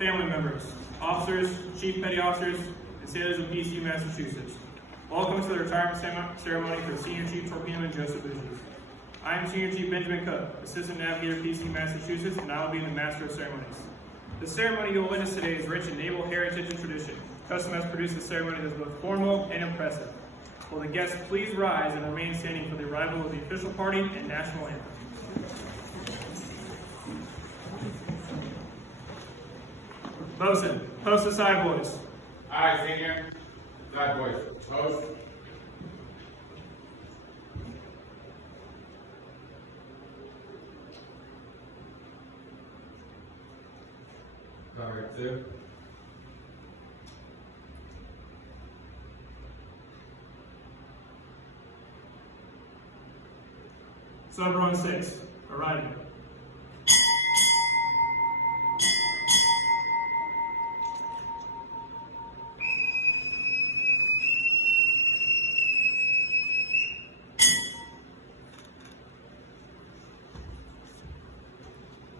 family members, officers, chief petty officers, and sailors of PC, Massachusetts. Welcome to the retirement ceremony for Senior Chief Torpedoman Joseph Bougie. I am Senior Chief Benjamin Cook, Assistant Navigator PC, Massachusetts, and I will be the Master of Ceremonies. The ceremony you will witness today is rich in naval heritage and tradition. Custom has produced a ceremony that is both formal and impressive. Will the guests please rise and remain standing for the arrival of the official party and national anthem. Bosun, post the side boys. Aye, Senior. Side boys. Post. Number 2. Sub run 6, arriving.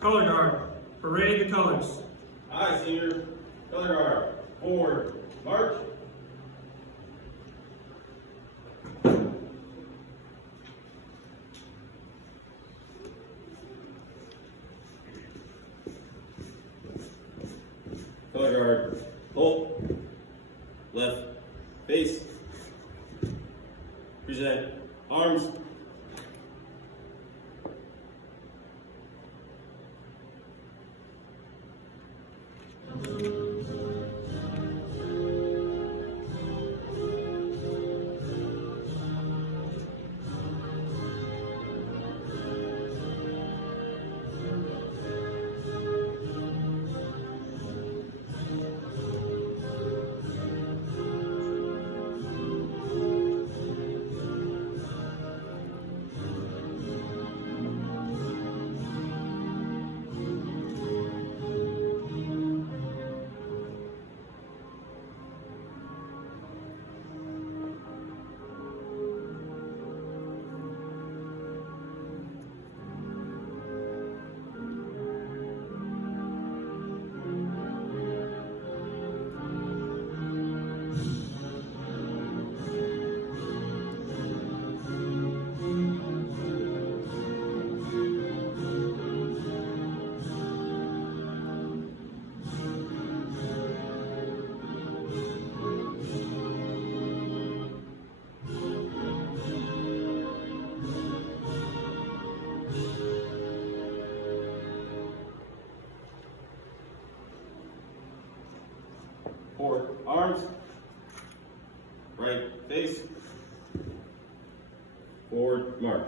Color guard, parade the colors. Aye, Senior. Color guard. Forward. March. Color guard. Hold. Left. Face. Present. Arms. Forward. Arms. Right. Face. Forward. March.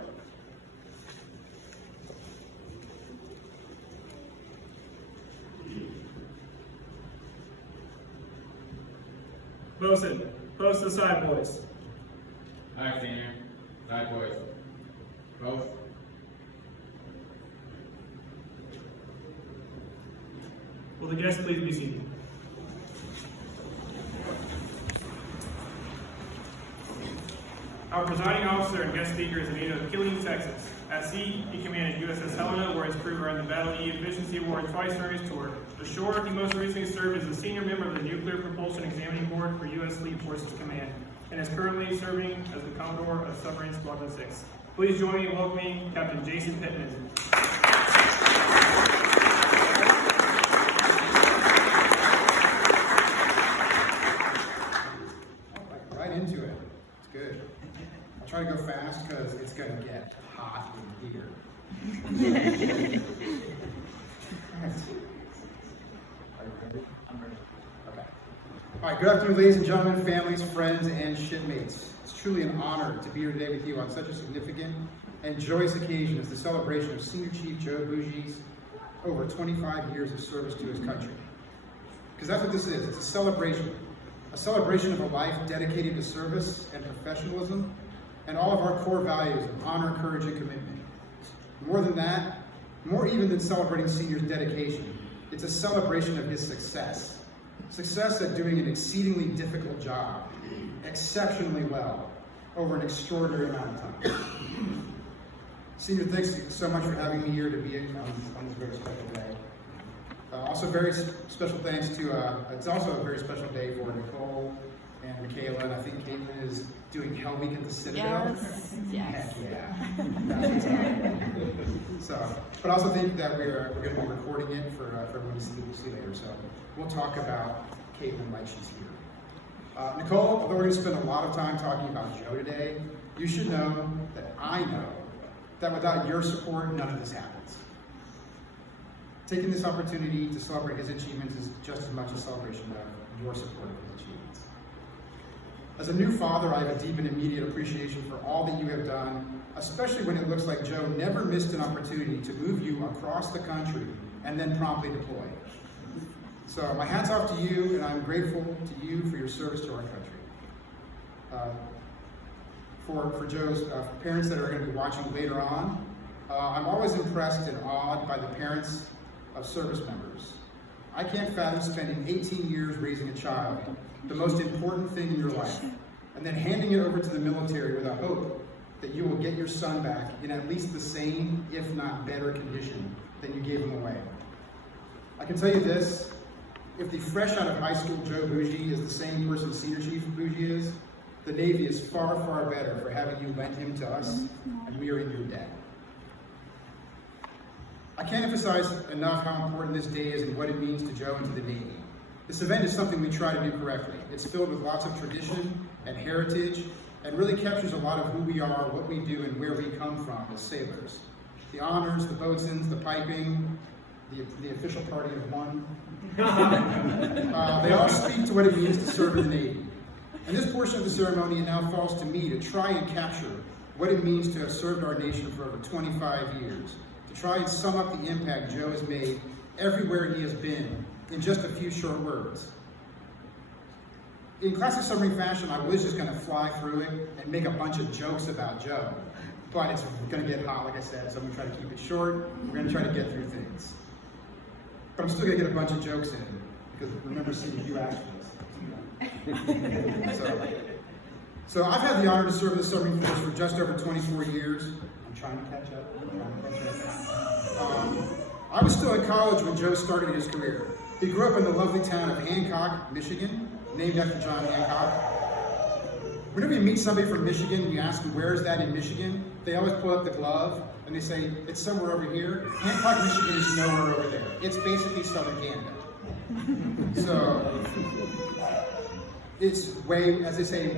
Bosun, post the side boys. Aye, Senior. Side boys. Post. Will the guests please be seated? Our presiding officer and guest speaker is a native of Killeen, Texas. At sea, he commanded USS Helena, where his crew earned the Battle E Efficiency Award twice during his tour. Ashore, he most recently served as a senior member of the Nuclear Propulsion Examining Board for U.S. Fleet Forces Command, and is currently serving as the Commodore of Submarine Squadron 6. Please join me in welcoming Captain Jason Pittman. Right into it. It's good. I'll try to go fast because it's going to get hot in here. Are you ready? I'm ready. Okay. All right, good afternoon, ladies and gentlemen, families, friends, and shipmates. It's truly an honor to be here today with you on such a significant and joyous occasion as the celebration of Senior Chief Joe Bougie's over 25 years of service to his country. Because that's what this is. It's a celebration of a life dedicated to service and professionalism, and all of our core values of honor, courage, and commitment. More than that, more even than celebrating Senior's dedication, it's a celebration of his success. Success at doing an exceedingly difficult job, exceptionally well, over an extraordinary amount of time. Senior, thanks so much for having me here to be on this very special day. Also, very special thanks to, it's also a very special day for Nicole and Michaela, and I think Caitlin is doing Hell Week at the Citadel. Yes. Heck yeah. So, but I also think that we're going to be recording it for everyone to see later. So we'll talk about Caitlin like she's here. Nicole, although we're going to spend a lot of time talking about Joe today, you should know that I know that without your support, none of this happens. Taking this opportunity to celebrate his achievements is just as much a celebration of your support of his achievements. As a new father, I have a deep and immediate appreciation for all that you have done, especially when it looks like Joe never missed an opportunity to move you across the country and then promptly deploy. So my hat's off to you, and I'm grateful to you for your service to our country. For Joe's parents that are going to be watching later on, I'm always impressed and awed by the parents of service members. I can't fathom spending 18 years raising a child, the most important thing in your life, and then handing it over to the military with a hope that you will get your son back in at least the same, if not better condition than you gave him away. I can tell you this, if the fresh out of high school Joe Bougie is the same person Senior Chief Bougie is, the Navy is far, far better for having you lend him to us, and we are in your debt. I can't emphasize enough how important this day is and what it means to Joe and to the Navy. This event is something we try to do correctly. It's filled with lots of tradition and heritage, and really captures a lot of who we are, what we do, and where we come from as sailors. The honors, the boatswains, the piping, the official party of one. They all speak to what it means to serve in the Navy. In this portion of the ceremony, it now falls to me to try and capture what it means to have served our nation for over 25 years, to try and sum up the impact Joe has made everywhere he has been in just a few short words. In classic submarine fashion, I was just going to fly through it and make a bunch of jokes about Joe, but it's going to get hot, like I said, so I'm going to try to keep it short. We're going to try to get through things. But I'm still going to get a bunch of jokes in, because remember, seeing you asked for this. So I've had the honor to serve in the submarine force for just over 24 years. I'm trying to catch up. I was still in college when Joe started his career. He grew up in the lovely town of Hancock, Michigan, named after John Hancock. Whenever you meet somebody from Michigan and you ask them, where is that in Michigan? They always pull up the glove and they say, it's somewhere over here. Hancock, Michigan is nowhere over there. It's basically southern Canada. So, it's way, as they say,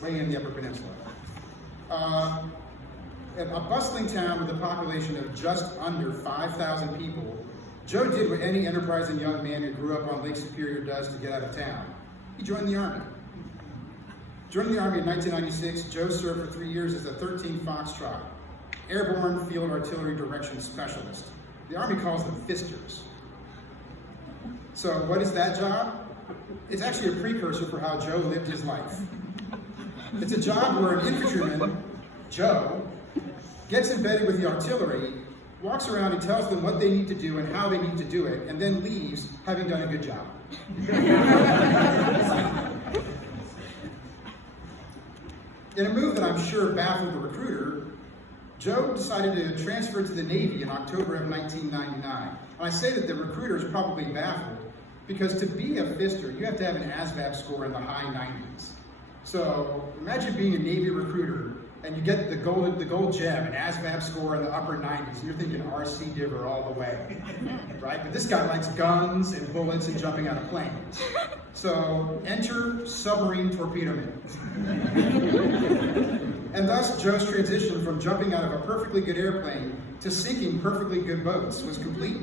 way in the Upper Peninsula. A bustling town with a population of just under 5,000 people, Joe did what any enterprising young man who grew up on Lake Superior does to get out of town. He joined the Army. Joining the Army in 1996, Joe served for 3 years as a 13 Foxtrot, Airborne Field Artillery Direction Specialist. The Army calls them fisters. So what is that job? It's actually a precursor for how Joe lived his life. It's a job where an infantryman, Joe, gets embedded with the artillery, walks around and tells them what they need to do and how they need to do it, and then leaves having done a good job. In a move that I'm sure baffled the recruiter, Joe decided to transfer to the Navy in October of 1999. And I say that the recruiter is probably baffled because to be a fister, you have to have an ASVAB score in the high 90s. So imagine being a Navy recruiter and you get the gold gem, an ASVAB score in the upper 90s, and you're thinking RC Diver all the way, right? But this guy likes guns and bullets and jumping out of planes. So enter submarine torpedo man. And thus Joe's transition from jumping out of a perfectly good airplane to sinking perfectly good boats was complete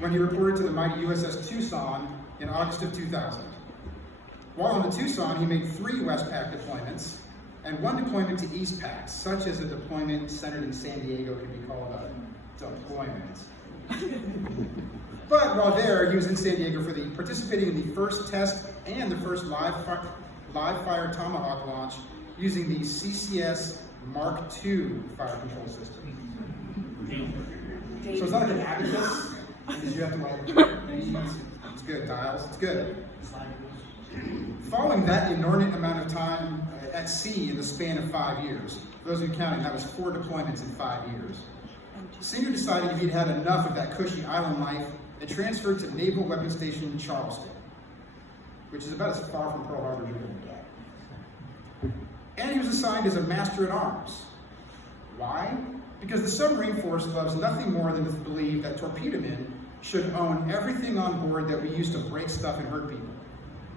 when he reported to the mighty USS Tucson in August of 2000. While on the Tucson, he made 3 WestPac deployments and 1 deployment to EastPac, such as a deployment centered in San Diego can be called a deployment. But while there, he was in San Diego for participating in the first test and the first live fire Tomahawk launch using the CCS Mark II fire control system. So it's not like an abacus, because you have to it's good, dials, it's good. Following that inordinate amount of time at sea in the span of 5 years, for those of you counting, that was 4 deployments in 5 years, Senior decided he'd had enough of that cushy island life and transferred to Naval Weapons Station Charleston, which is about as far from Pearl Harbor as you're going to get. And he was assigned as a master at arms. Why? Because the submarine force loves nothing more than to believe that torpedo men should own everything on board that we use to break stuff and hurt people.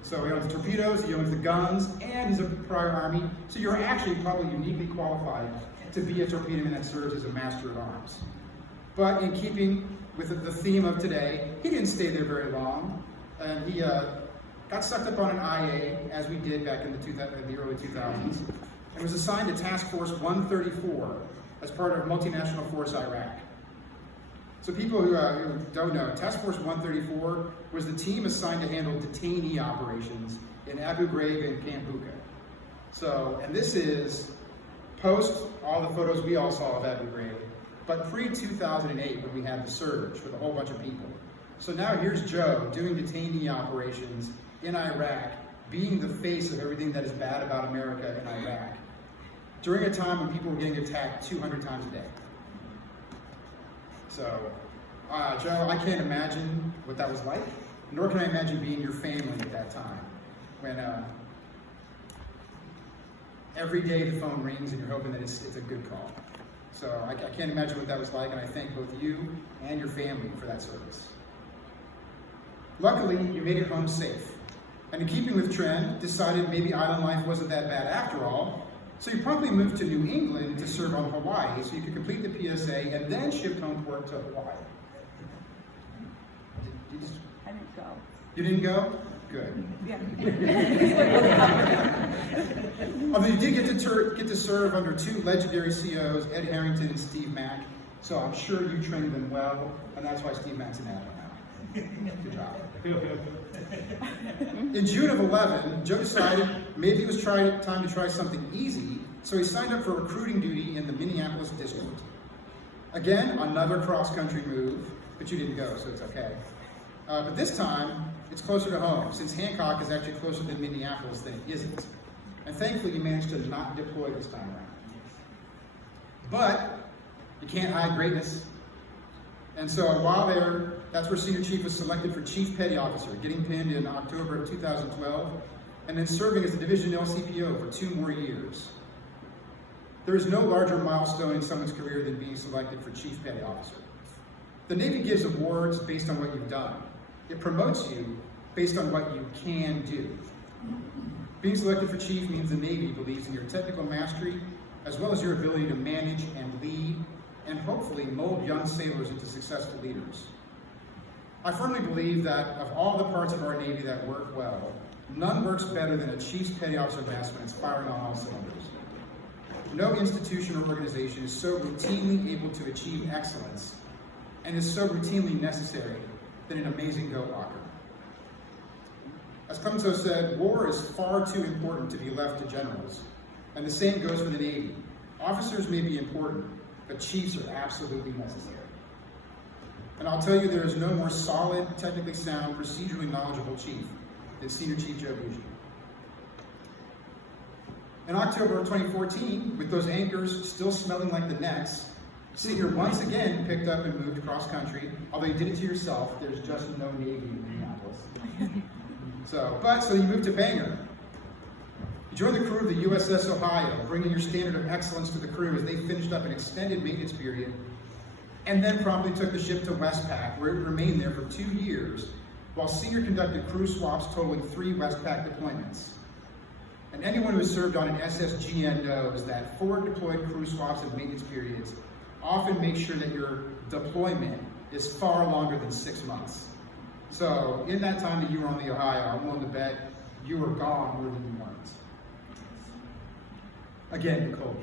So he owns the torpedoes, he owns the guns, and he's a prior Army, so you're actually probably uniquely qualified to be a torpedo man that serves as a master at arms. But in keeping with the theme of today, he didn't stay there very long, and he got sucked up on an IA, as we did back in the early 2000s, and was assigned to Task Force 134 as part of multinational force Iraq. So people who don't know, Task Force 134 was the team assigned to handle detainee operations in Abu Ghraib and Camp Bucca. So, and this is post all the photos we all saw of Abu Ghraib, but pre-2008 when we had the surge with a whole bunch of people. So now here's Joe doing detainee operations in Iraq, being the face of everything that is bad about America in Iraq, during a time when people were getting attacked 200 times a day. So, Joe, I can't imagine what that was like, nor can I imagine being your family at that time, when every day the phone rings and you're hoping that it's a good call. So I can't imagine what that was like, and I thank both you and your family for that service. Luckily, you made it home safe, and in keeping with trend, decided maybe island life wasn't that bad after all, so you promptly moved to New England to serve on Hawaii so you could complete the PSA and then shipped home port to Hawaii. I didn't go. You didn't go? Good. Yeah. Although you did get to serve under two legendary COs, Ed Harrington and Steve Mack, so I'm sure you trained them well, and that's why Steve Mack's an admiral now. Good job. In June of 11, Joe decided maybe it was time to try something easy, so he signed up for recruiting duty in the Minneapolis district. Again, another cross-country move, but you didn't go, so it's okay. But this time, it's closer to home, since Hancock is actually closer to Minneapolis than it isn't. And thankfully, you managed to not deploy this time around. But you can't hide greatness. And so while there, that's where Senior Chief was selected for Chief Petty Officer, getting pinned in October of 2012, and then serving as the Division LCPO for 2 more years. There is no larger milestone in someone's career than being selected for Chief Petty Officer. The Navy gives awards based on what you've done. It promotes you based on what you can do. Being selected for Chief means the Navy believes in your technical mastery, as well as your ability to manage and lead, and hopefully mold young sailors into successful leaders. I firmly believe that of all the parts of our Navy that work well, none works better than a Chief's Petty Officer mess when it's firing on all cylinders. No institution or organization is so routinely able to achieve excellence and is so routinely necessary than an amazing goat walker. As Clemenceau said, war is far too important to be left to generals, and the same goes for the Navy. Officers may be important, but chiefs are absolutely necessary. And I'll tell you, there is no more solid, technically sound, procedurally knowledgeable chief than Senior Chief Joe Bougie. In October of 2014, with those anchors still smelling like the necks, Senior once again picked up and moved cross country. Although you did it to yourself, there's just no Navy in Minneapolis. So you moved to Bangor. You joined the crew of the USS Ohio, bringing your standard of excellence to the crew as they finished up an extended maintenance period, and then promptly took the ship to Westpac, where it remained there for 2 years, while Senior conducted crew swaps totaling 3 Westpac deployments. And anyone who has served on an SSGN knows that forward deployed crew swaps and maintenance periods often make sure that your deployment is far longer than 6 months. So in that time that you were on the Ohio, I'm willing to bet you were gone more than you weren't. Again, Nicole.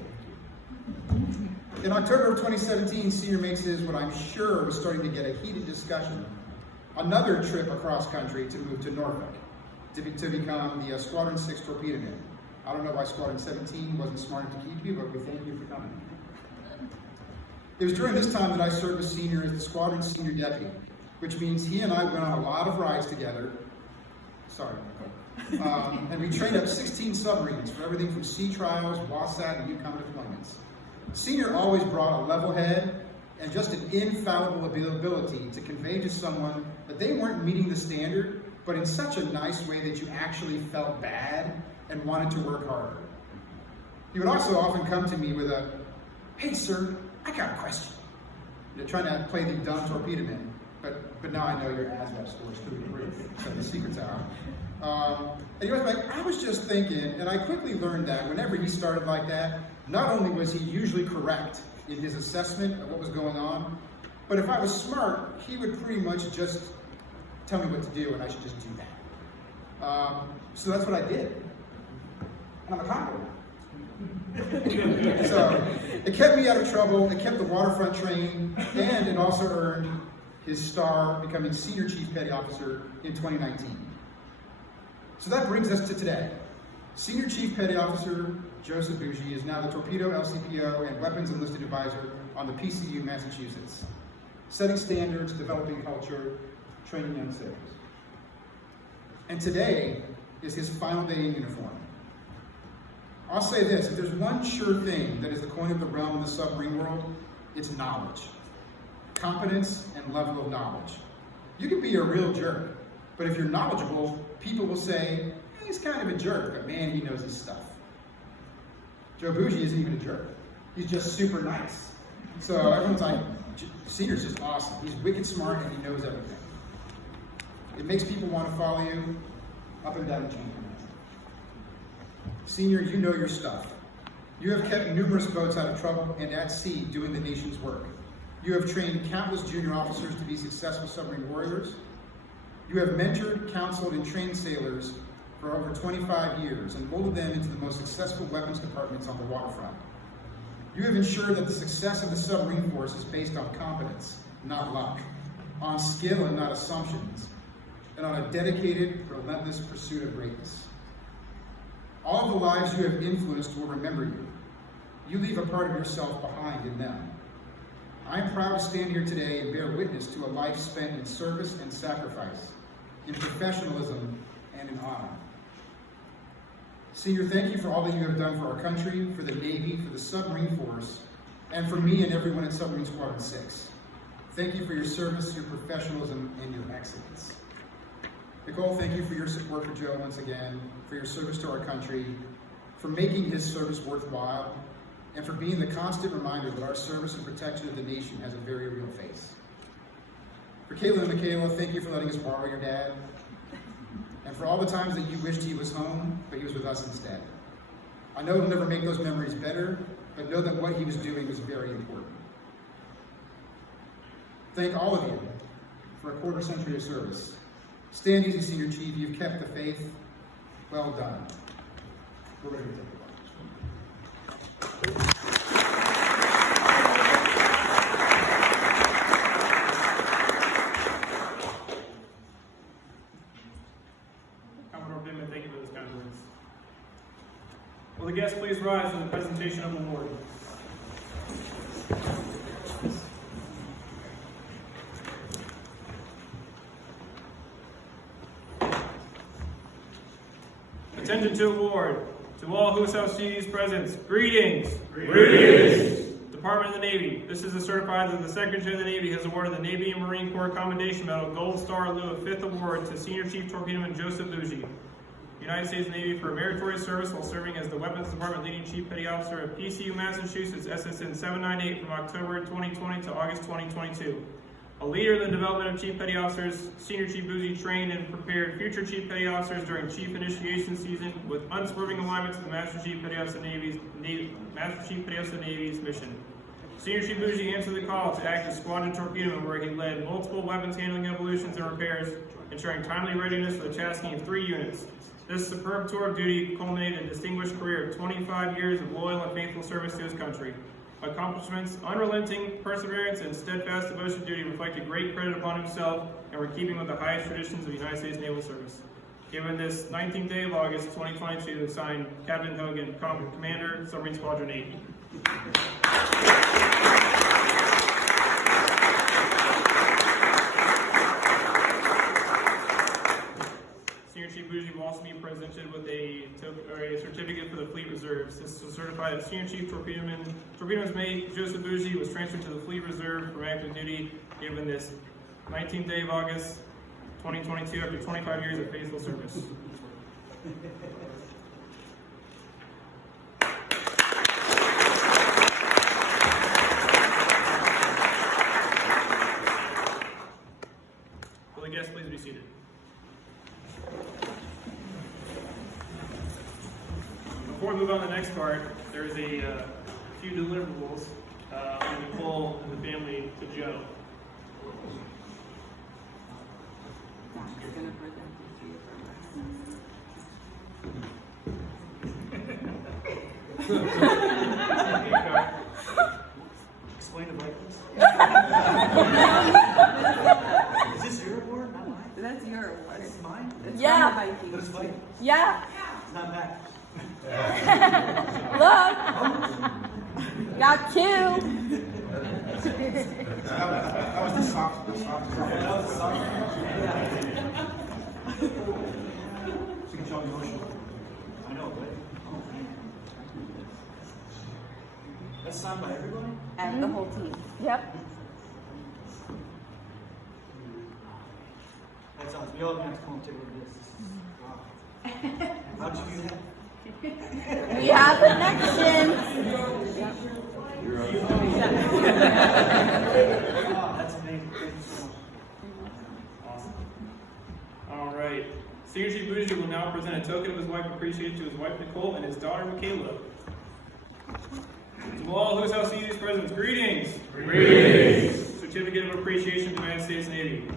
In October of 2017, Senior makes his, what I'm sure was starting to get a heated discussion, another trip across country to move to Norfolk, to become the Squadron 6 torpedo man. I don't know why Squadron 17 wasn't smart enough to keep you, but we thank you for coming. It was during this time that I served as Senior as the Squadron Senior Deputy, which means he and I went on a lot of rides together. Sorry, Michael. And we trained up 16 submarines for everything from sea trials, WASAT, and UCOM deployments. Senior always brought a level head and just an infallible ability to convey to someone that they weren't meeting the standard, but in such a nice way that you actually felt bad and wanted to work harder. He would also often come to me with a, "Hey sir, I got a question." Trying to play the dumb torpedo man, but now I know your ASVAB score is through the roof, so the secret's out. And he was like, "I was just thinking," and I quickly learned that whenever he started like that, not only was he usually correct in his assessment of what was going on, but if I was smart, he would pretty much just tell me what to do, and I should just do that. So that's what I did. And I'm a cop now. So it kept me out of trouble, it kept the waterfront trained, and it also earned his star becoming Senior Chief Petty Officer in 2019. So that brings us to today. Senior Chief Petty Officer Joseph Bougie is now the Torpedo LCPO and Weapons Enlisted Advisor on the PCU, Massachusetts, setting standards, developing culture, training young sailors. And today is his final day in uniform. I'll say this, if there's one sure thing that is the coin of the realm in the submarine world, it's knowledge. Competence and level of knowledge. You can be a real jerk, but if you're knowledgeable, people will say, he's kind of a jerk, but man, he knows his stuff. Joe Bougie isn't even a jerk. He's just super nice. So everyone's like, Senior's just awesome. He's wicked smart and he knows everything. It makes people want to follow you up and down the chain. Senior, you know your stuff. You have kept numerous boats out of trouble and at sea doing the nation's work. You have trained countless junior officers to be successful submarine warriors. You have mentored, counseled, and trained sailors for over 25 years and molded them into the most successful weapons departments on the waterfront. You have ensured that the success of the submarine force is based on competence, not luck, on skill and not assumptions, and on a dedicated, relentless pursuit of greatness. All of the lives you have influenced will remember you. You leave a part of yourself behind in them. I am proud to stand here today and bear witness to a life spent in service and sacrifice, in professionalism and in honor. Senior, thank you for all that you have done for our country, for the Navy, for the submarine force, and for me and everyone in Submarine Squadron 6. Thank you for your service, your professionalism, and your excellence. Nicole, thank you for your support for Joe once again, for your service to our country, for making his service worthwhile, and for being the constant reminder that our service and protection of the nation has a very real face. For Caitlin and Michaela, thank you for letting us borrow your dad, and for all the times that you wished he was home, but he was with us instead. I know it'll never make those memories better, but know that what he was doing was very important. Thank all of you for a quarter century of service. Stand easy, Senior Chief. You've kept the faith. Well done. We're ready to take a vote. Commodore Bidman, thank you for this kind words. Will the guests please rise for the presentation of the award? Attention to award. To all who shall see these presents, greetings. Greetings. Department of the Navy. This is to certify that the Secretary of the Navy has awarded the Navy and Marine Corps Commendation Medal Gold Star in lieu of 5th award to Senior Chief Torpedoman Joseph Bougie, United States Navy, for meritorious service while serving as the Weapons Department Leading Chief Petty Officer of PCU, Massachusetts, SSN 798 from October 2020 to August 2022. A leader in the development of Chief Petty Officers, Senior Chief Bougie trained and prepared future Chief Petty Officers during Chief Initiation Season with unswerving alignment to the Master Chief Petty Officer of the Navy's mission. Senior Chief Bougie answered the call to act as Squadron Torpedoman, where he led multiple weapons handling evolutions and repairs, ensuring timely readiness for the tasking of 3 units. This superb tour of duty culminated in a distinguished career of 25 years of loyal and faithful service to his country. Accomplishments, unrelenting perseverance, and steadfast devotion to duty reflected great credit upon himself and were keeping with the highest traditions of United States Naval Service. Given this 19th day of August 2022, signed Captain Hogan, Commander, Submarine Squadron 8. Senior Chief Bougie will also be presented with a certificate for the Fleet Reserves. This will certify that Senior Chief Torpedo's mate Joseph Bougie was transferred to the Fleet Reserve from active duty given this 19th day of August 2022 after 25 years of faithful service. Will the guests please be seated? Before we move on to the next part, there's a few deliverables from Nicole and the family to Joe. Explain the Vikings. Is this your award, not mine? That's your award. This is mine? It's Yeah. from the Vikings. But it's Vikings. Yeah. It's not Packers. Look. Got two. That was the soft. That was a song. So you can show emotion. I know, but oh man. That's signed by everybody? And the whole team. Yep. That's awesome. We all have to come take a look at this. Wow. How'd you do that? We have connections. Wow, that's amazing. Thank you so much. Awesome. All right. Senior Chief Bougie will now present a token of his wife appreciation to his wife Nicole and his daughter Michaela. To all whose house see these presents, greetings. Greetings. Certificate of appreciation to the United States Navy.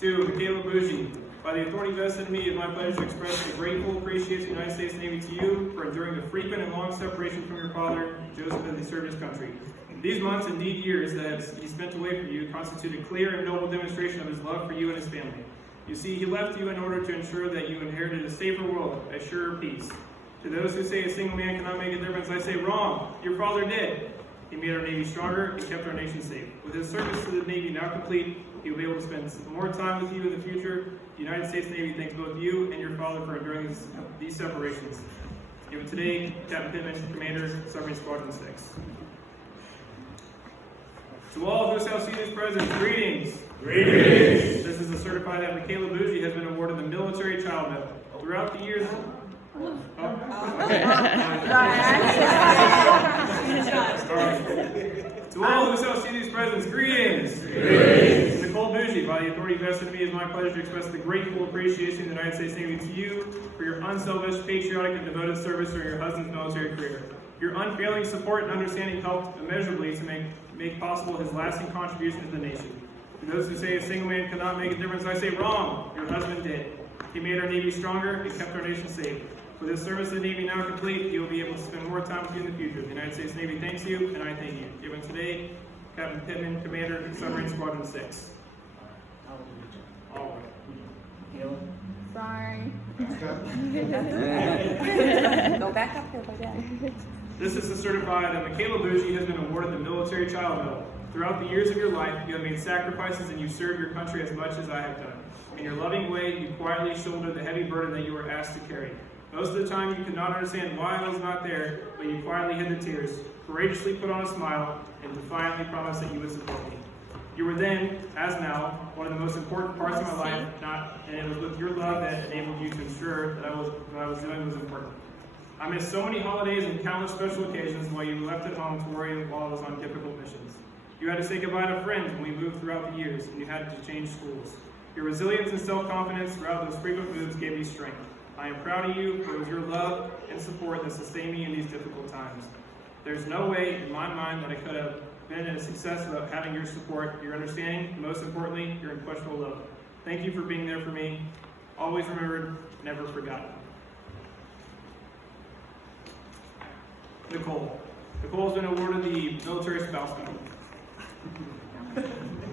To Michaela Bougie, by the authority vested in me, it is my pleasure to express a grateful appreciation to the United States Navy to you for enduring the frequent and long separation from your father, Joseph, as he served his country. These months, indeed years, that he spent away from you constitute a clear and noble demonstration of his love for you and his family. You see, he left you in order to ensure that you inherited a safer world, a surer peace. To those who say a single man cannot make a difference, I say wrong. Your father did. He made our Navy stronger and kept our nation safe. With his service to the Navy now complete, he will be able to spend more time with you in the future. The United States Navy thanks both you and your father for enduring these separations. Given today, Captain Pittman, Commander, Submarine Squadron 6. To all who shall see these presents, greetings. Greetings. This is to certify that Michaela Bougie has been awarded the Military Child Medal. Throughout the years... To all who shall see these presents, greetings. Greetings. Nicole Bougie, by the authority vested in me, it is my pleasure to express the grateful appreciation of the United States Navy to you for your unselfish, patriotic, and devoted service during your husband's military career. Your unfailing support and understanding helped immeasurably to make possible his lasting contribution to the nation. To those who say a single man cannot make a difference, I say wrong. Your husband did. He made our Navy stronger and kept our nation safe. With his service to the Navy now complete, he will be able to spend more time with you in the future. The United States Navy thanks you, and I thank you. Given today, Captain Pittman, Commander, Submarine Squadron 6. All right. Sorry. Go back up here again. This is to certify that Michaela Bougie has been awarded the Military Child Medal. Throughout the years of your life, you have made sacrifices and you served your country as much as I have done. In your loving way, you quietly shouldered the heavy burden that you were asked to carry. Most of the time, you could not understand why I was not there, but you quietly hid the tears, courageously put on a smile, and defiantly promised that you would support me. You were then, as now, one of the most important parts of my life, and it was with your love that enabled you to ensure that what I was doing was important. I missed so many holidays and countless special occasions while you left at home to worry while I was on difficult missions. You had to say goodbye to friends when we moved throughout the years, and you had to change schools. Your resilience and self-confidence throughout those frequent moves gave me strength. I am proud of you, for it was your love and support that sustained me in these difficult times. There's no way in my mind that I could have been a success without having your support, your understanding, and most importantly, your unquestionable love. Thank you for being there for me. Always remembered, never forgotten. Nicole. Nicole has been awarded the Military Spouse Medal.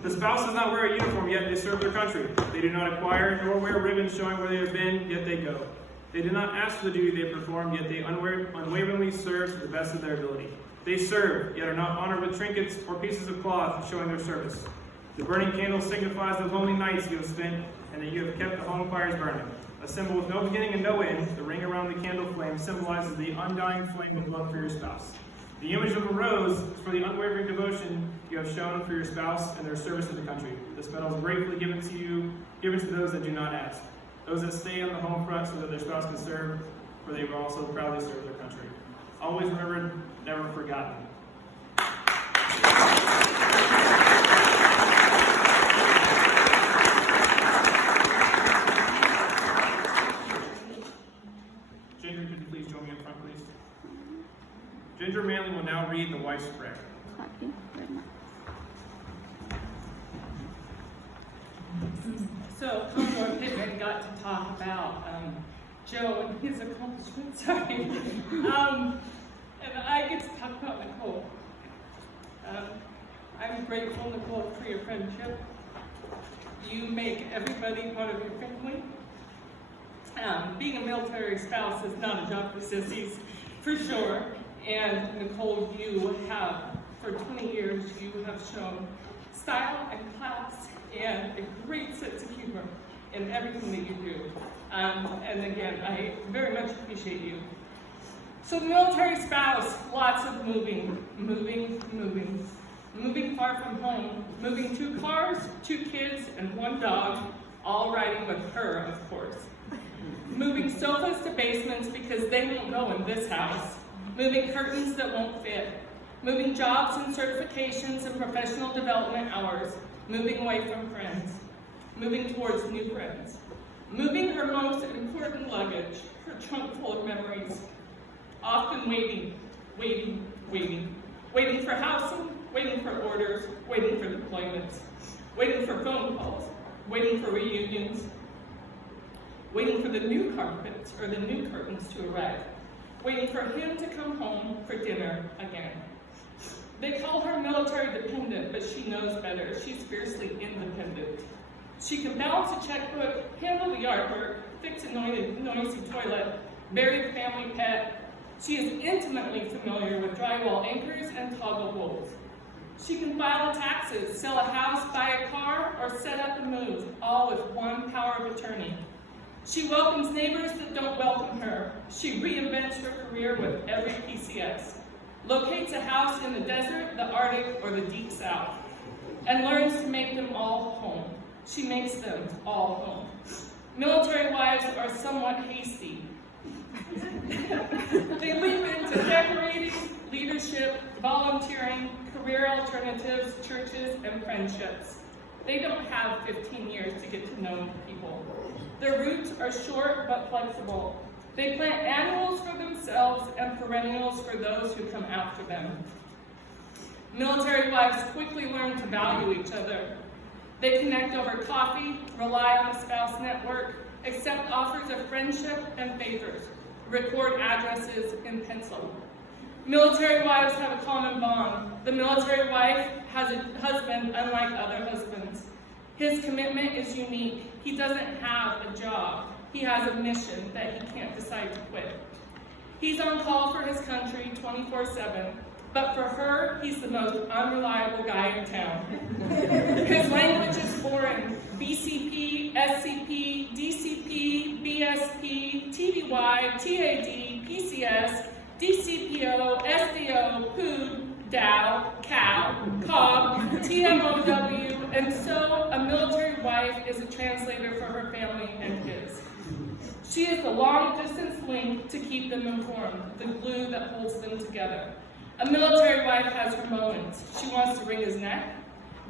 The spouse does not wear a uniform, yet they serve their country. They do not acquire nor wear ribbons showing where they have been, yet they go. They did not ask for the duty they performed, yet they unwaveringly serve to the best of their ability. They serve, yet are not honored with trinkets or pieces of cloth showing their service. The burning candle signifies the lonely nights you have spent and that you have kept the home fires burning. A symbol with no beginning and no end, the ring around the candle flame symbolizes the undying flame of love for your spouse. The image of a rose is for the unwavering devotion you have shown for your spouse and their service to the country. This medal is gratefully given to those that do not ask, those that stay on the home front so that their spouse can serve, for they will also proudly serve their country. Always remembered, never forgotten. Ginger, could you please join me in front, please? Ginger Manley will now read the wife's prayer. Thank you very much. So, Commodore Pittman got to talk about Joe and his accomplishments, sorry. And I get to talk about Nicole. I'm grateful, Nicole, for your friendship. You make everybody part of your family. Being a military spouse is not a job for sissies, for sure. And Nicole, you have, for 20 years, you have shown style and class and a great sense of humor in everything that you do. And again, I very much appreciate you. So military spouse, lots of moving far from home, moving 2 cars, 2 kids, and 1 dog, all riding with her, of course. Moving sofas to basements because they won't go in this house. Moving curtains that won't fit. Moving jobs and certifications and professional development hours. Moving away from friends. Moving towards new friends. Moving her most important luggage, her trunk full of memories. Often waiting for housing, waiting for orders, waiting for deployments, waiting for phone calls, waiting for reunions, waiting for the new carpets or the new curtains to arrive, waiting for him to come home for dinner again. They call her military dependent, but she knows better. She's fiercely independent. She can balance a checkbook, handle the artwork, fix a noisy toilet, bury a family pet. She is intimately familiar with drywall anchors and toggle bolts. She can file taxes, sell a house, buy a car, or set up a move, all with one power of attorney. She welcomes neighbors that don't welcome her. She reinvents her career with every PCS. Locates a house in the desert, the Arctic, or the deep south, and learns to make them all home. She makes them all home. Military wives are somewhat hasty. They leap into decorating, leadership, volunteering, career alternatives, churches, and friendships. They don't have 15 years to get to know people. Their roots are short but flexible. They plant annuals for themselves and perennials for those who come after them. Military wives quickly learn to value each other. They connect over coffee, rely on the spouse network, accept offers of friendship and favors, record addresses in pencil. Military wives have a common bond. The military wife has a husband unlike other husbands. His commitment is unique. He doesn't have a job. He has a mission that he can't decide to quit. He's on call for his country 24/7, but for her, he's the most unreliable guy in town. His language is foreign. BCP, SCP, DCP, BSP, TDY, TAD, PCS, DCPO, SDO, POOD, DOW, COW, COB, TMOW, and so a military wife is a translator for her family and his. She is the long-distance link to keep them informed, the glue that holds them together. A military wife has her moments. She wants to wring his neck,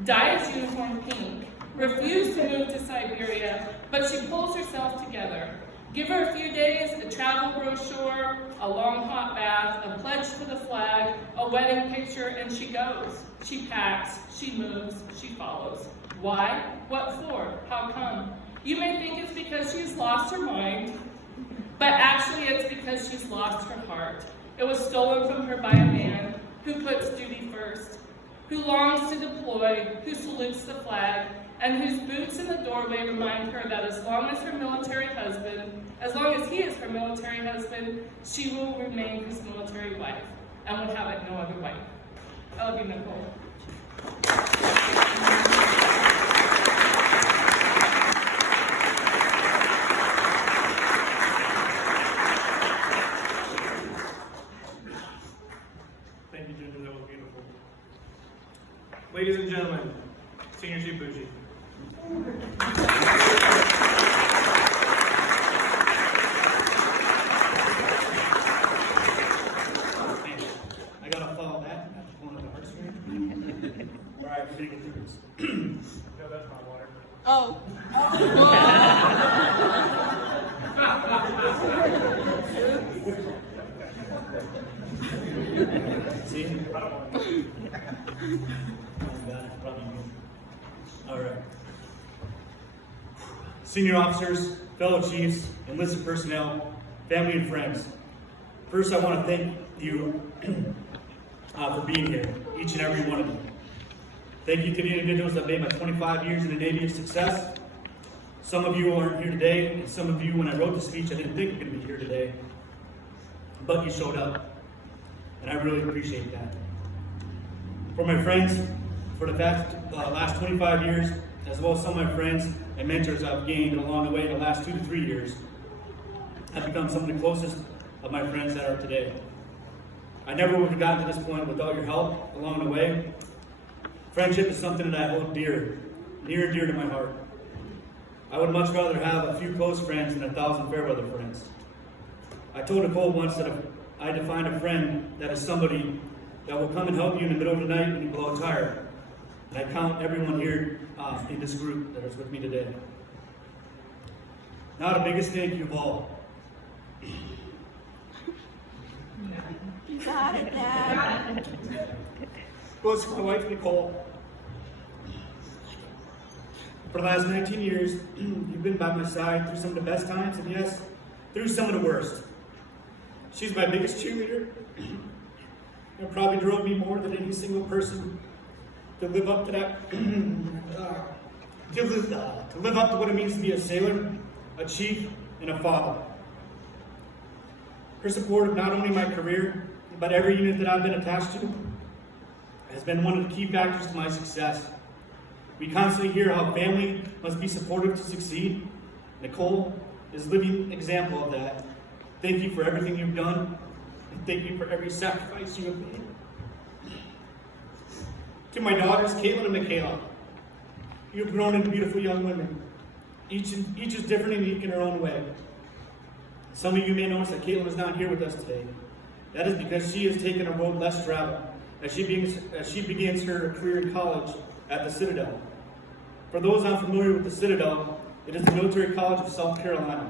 dye his uniform pink, refuse to move to Siberia, but she pulls herself together. Give her a few days, a travel brochure, a long hot bath, a pledge to the flag, a wedding picture, and she goes. She packs, she moves, she follows. Why? What for? How come? You may think it's because she's lost her mind, but actually it's because she's lost her heart. It was stolen from her by a man who puts duty first, who longs to deploy, who salutes the flag, and whose boots in the doorway remind her that as long as he is her military husband, she will remain his military wife and would have it no other way. I love you, Nicole. All right. Senior officers, fellow chiefs, enlisted personnel, family and friends. First, I want to thank you for being here, each and every one of you. Thank you to the individuals that made my 25 years in the Navy a success. Some of you aren't here today, and some of you, when I wrote the speech, I didn't think were going to be here today. But you showed up, and I really appreciate that. For my friends, for the last 25 years, as well as some of my friends and mentors I've gained along the way in the last 2 to 3 years, I've become some of the closest of my friends that are today. I never would have gotten to this point without your help along the way. Friendship is something that I hold near and dear to my heart. I would much rather have a few close friends than 1,000 fair weather friends. I told Nicole once that I define a friend that is somebody that will come and help you in the middle of the night when you blow a tire. And I count everyone here in this group that is with me today. Now the biggest thank you of all. You got it, Dad. Goes to my wife, Nicole. For the last 19 years, you've been by my side through some of the best times, and yes, through some of the worst. She's my biggest cheerleader, and probably drove me more than any single person to live up to that, to live up to what it means to be a sailor, a chief, and a father. Her support of not only my career, but every unit that I've been attached to, has been one of the key factors to my success. We constantly hear how family must be supportive to succeed. Nicole is a living example of that. Thank you for everything you've done, and thank you for every sacrifice you have made. To my daughters, Caitlin and Michaela, you have grown into beautiful young women. Each is different and unique in her own way. Some of you may notice that Caitlin is not here with us today. That is because she has taken a road less traveled as she begins her career in college at the Citadel. For those unfamiliar with the Citadel, it is the military college of South Carolina.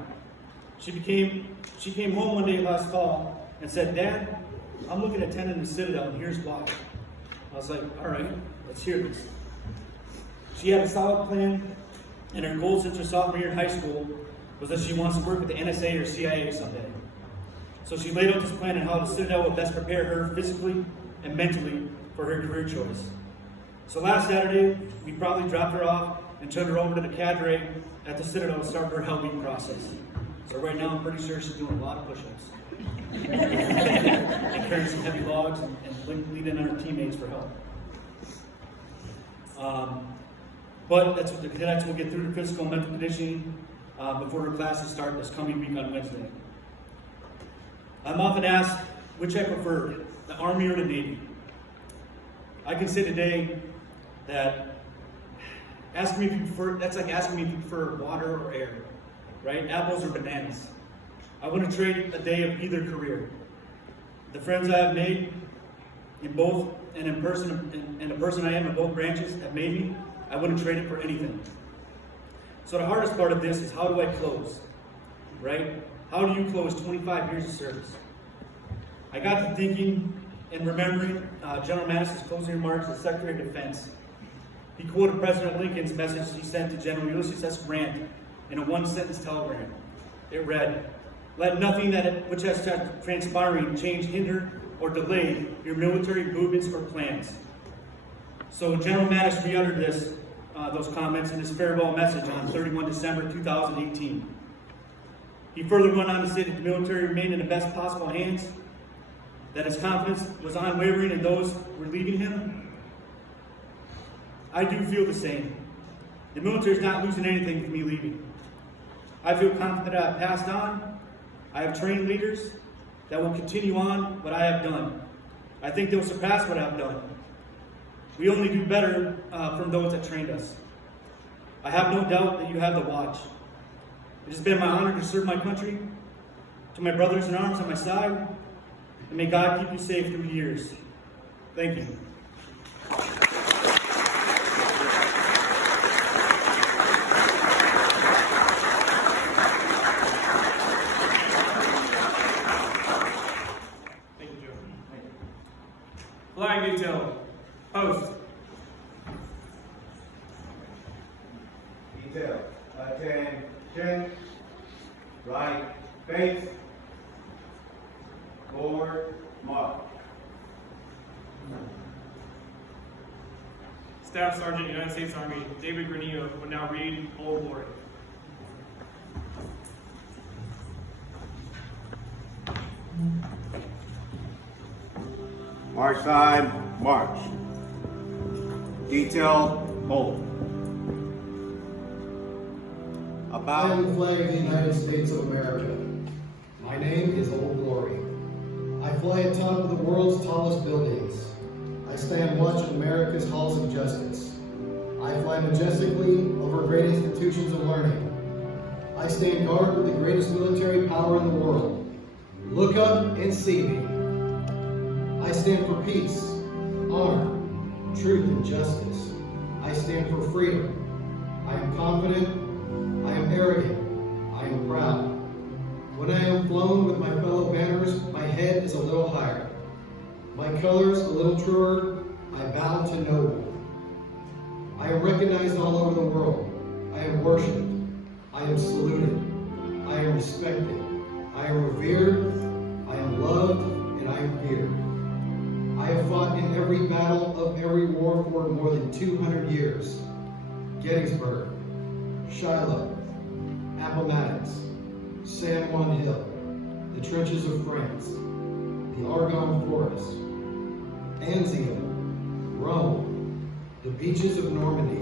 She came home one day last fall and said, "Dad, I'm looking at attending the Citadel, and here's why." I was like, all right, let's hear this. She had a solid plan, and her goal since her sophomore year in high school was that she wants to work with the NSA or CIA someday. So she laid out this plan on how the Citadel would best prepare her physically and mentally for her career choice. So last Saturday, we probably dropped her off and turned her over to the cadre at the Citadel to start her Hell Week process. So right now, I'm pretty sure she's doing a lot of push-ups. And carrying some heavy logs and leading on her teammates for help. But that's what the cadets will get through the physical and mental conditioning before her classes start this coming week on Wednesday. I'm often asked which I prefer, the Army or the Navy. I can say today that asking me if you prefer, that's like asking me if you prefer water or air, right? Apples or bananas. I wouldn't trade a day of either career. The friends I have made in both, and in person, and the person I am in both branches have made me, I wouldn't trade it for anything. So the hardest part of this is, how do I close, right? How do you close 25 years of service? I got to thinking and remembering General Mattis's closing remarks as Secretary of Defense. He quoted President Lincoln's message he sent to General Ulysses S. Grant in a one-sentence telegram. It read, "Let nothing which has transpiring change, hinder, or delay your military movements or plans." So General Mattis re-uttered those comments in his farewell message on 31 December 2018. He further went on to say that the military remained in the best possible hands, that his confidence was unwavering in those who were leaving him. I do feel the same. The military is not losing anything with me leaving. I feel confident that I have passed on. I have trained leaders that will continue on what I have done. I think they'll surpass what I've done. We only do better from those that trained us. I have no doubt that you have the watch. It has been my honor to serve my country, to my brothers in arms on my side, and may God keep you safe through the years. Thank you. Flying detail. Post. Right face. Forward march. Staff Sergeant, United States Army, David Granillo will now read Old Glory. March side, march. Detail, hold. I About am the flag of the United States of America. My name is Old Glory. I fly atop of the world's tallest buildings. I stand watch in America's halls of justice. I fly majestically over great institutions of learning. I stand guard with the greatest military power in the world. Look up and see me. I stand for peace, honor, truth, and justice. I stand for freedom. I am confident. I am arrogant. I am proud. When I am flown with my fellow banners, my head is a little higher. My colors a little truer. I bow to no one. I am recognized all over the world. I am worshipped. I am saluted. I am respected. I am revered. I am loved, and I am feared. I have fought in every battle of every war for more than 200 years. Gettysburg, Shiloh, Appomattox, San Juan Hill, the trenches of France, the Argonne Forest, Anzio, Rome, the beaches of Normandy,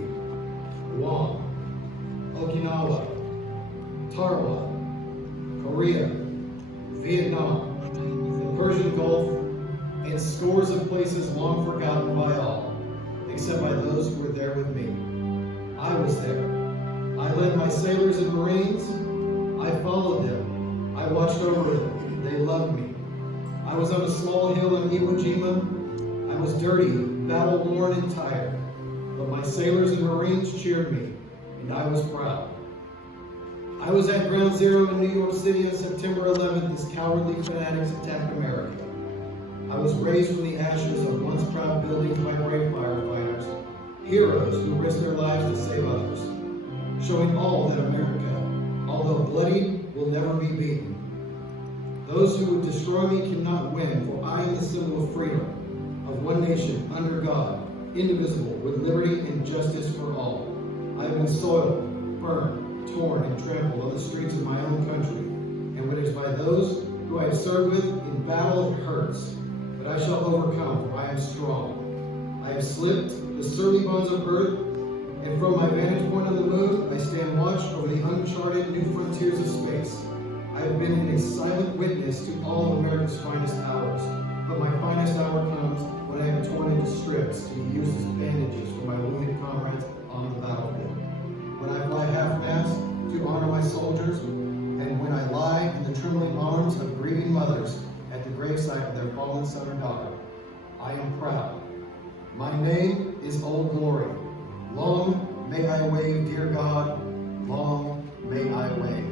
Guam, Okinawa, Tarawa, Korea, Vietnam, the Persian Gulf, and scores of places long forgotten by all, except by those who were there with me. I was there. I led my sailors and Marines. I followed them. I watched over them. They loved me. I was on a small hill in Iwo Jima. I was dirty, battle-worn, and tired. But my sailors and Marines cheered me, and I was proud. I was at Ground Zero in New York City on September 11th as cowardly fanatics attacked America. I was raised from the ashes of once proud buildings by brave firefighters, heroes who risked their lives to save others, showing all that America, although bloody, will never be beaten. Those who would destroy me cannot win, for I am the symbol of freedom, of one nation under God, indivisible, with liberty and justice for all. I have been soiled, burned, torn, and trampled on the streets of my own country, and when it is by those who I have served with in battle, it hurts. But I shall overcome, for I am strong. I have slipped the surly bonds of earth, and from my vantage point on the moon, I stand watch over the uncharted new frontiers of space. I have been a silent witness to all of America's finest hours, but my finest hour comes when I am torn into strips to be used as bandages for my wounded comrades on the battlefield. When I fly half-mast to honor my soldiers, and when I lie in the trembling arms of grieving mothers at the gravesite of their fallen son or daughter, I am proud. My name is Old Glory. Long may I wave, dear God, long may I wave.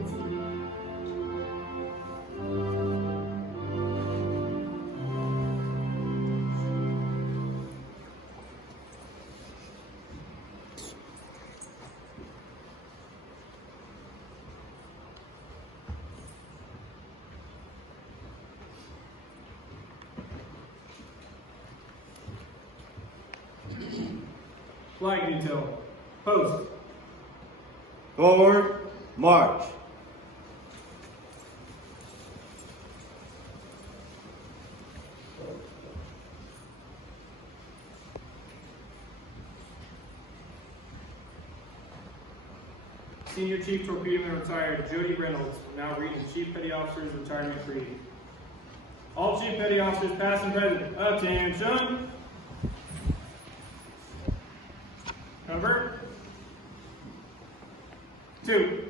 Flag detail. Post. forward march. Senior Chief Torpedoman retired Jody Reynolds will now read the Chief Petty Officer's retirement creed. All Chief Petty Officers past and present, attention. Number 2.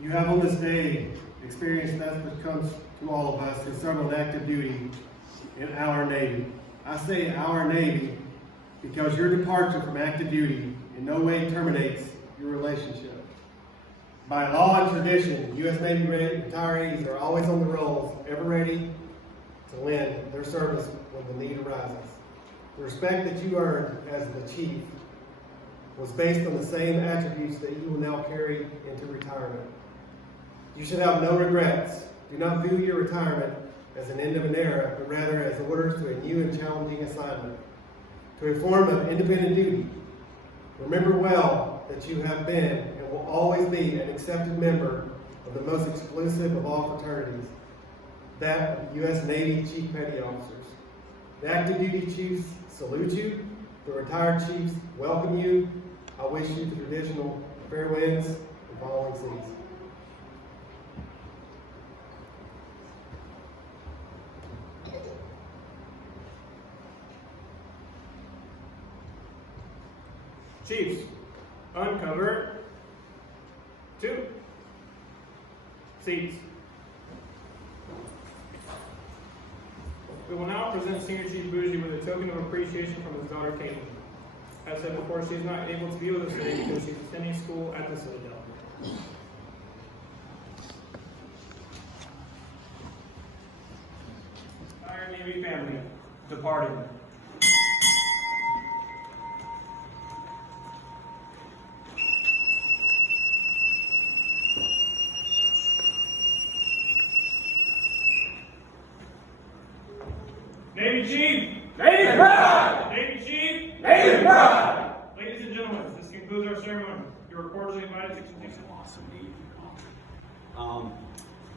You have on this day experienced that which comes to all of us who serve on active duty in our Navy. I say our Navy because your departure from active duty in no way terminates your relationship. By law and tradition, U.S. Navy retirees are always on the rolls, ever ready to lend their service when the need arises. The respect that you earn as the chief was based on the same attributes that you will now carry into retirement. You should have no regrets. Do not view your retirement as an end of an era, but rather as orders to a new and challenging assignment, to a form of independent duty. Remember well that you have been and will always be an accepted member of the most exclusive of all fraternities, that of the U.S. Navy Chief Petty Officers. The active duty chiefs salute you. The retired chiefs welcome you. I wish you the traditional fair winds and following seas. Chiefs, uncover 2 seats. We will now present Senior Chief Bougie with a token of appreciation from his daughter Caitlin. As said before, she is not able to be with us today because she's attending school at the Citadel. Entire Navy family departed. Navy Chief! Navy Pride! Navy Chief! Navy Pride! Ladies and gentlemen, this concludes our ceremony. You are cordially invited to continue.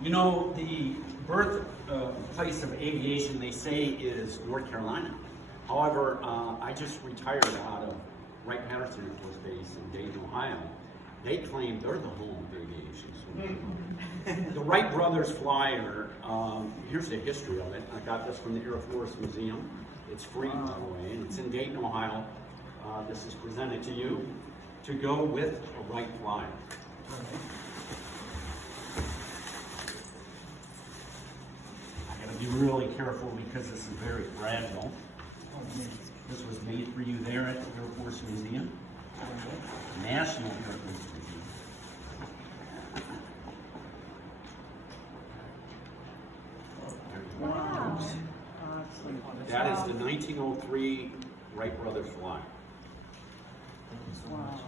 You know, the birthplace of aviation, they say, is North Carolina. However, I just retired out of Wright-Patterson Air Force Base in Dayton, Ohio. They claim they're the home of aviation. So the Wright brothers flyer, here's the history of it. I got this from the Air Force Museum. It's free, by the way, and it's in Dayton, Ohio. This is presented to you to go with a Wright flyer. I gotta be really careful because this is very fragile. This was made for you there at the Air Force Museum, National Air Force Museum. Wow. That is the 1903 Wright Brothers fly. Wow.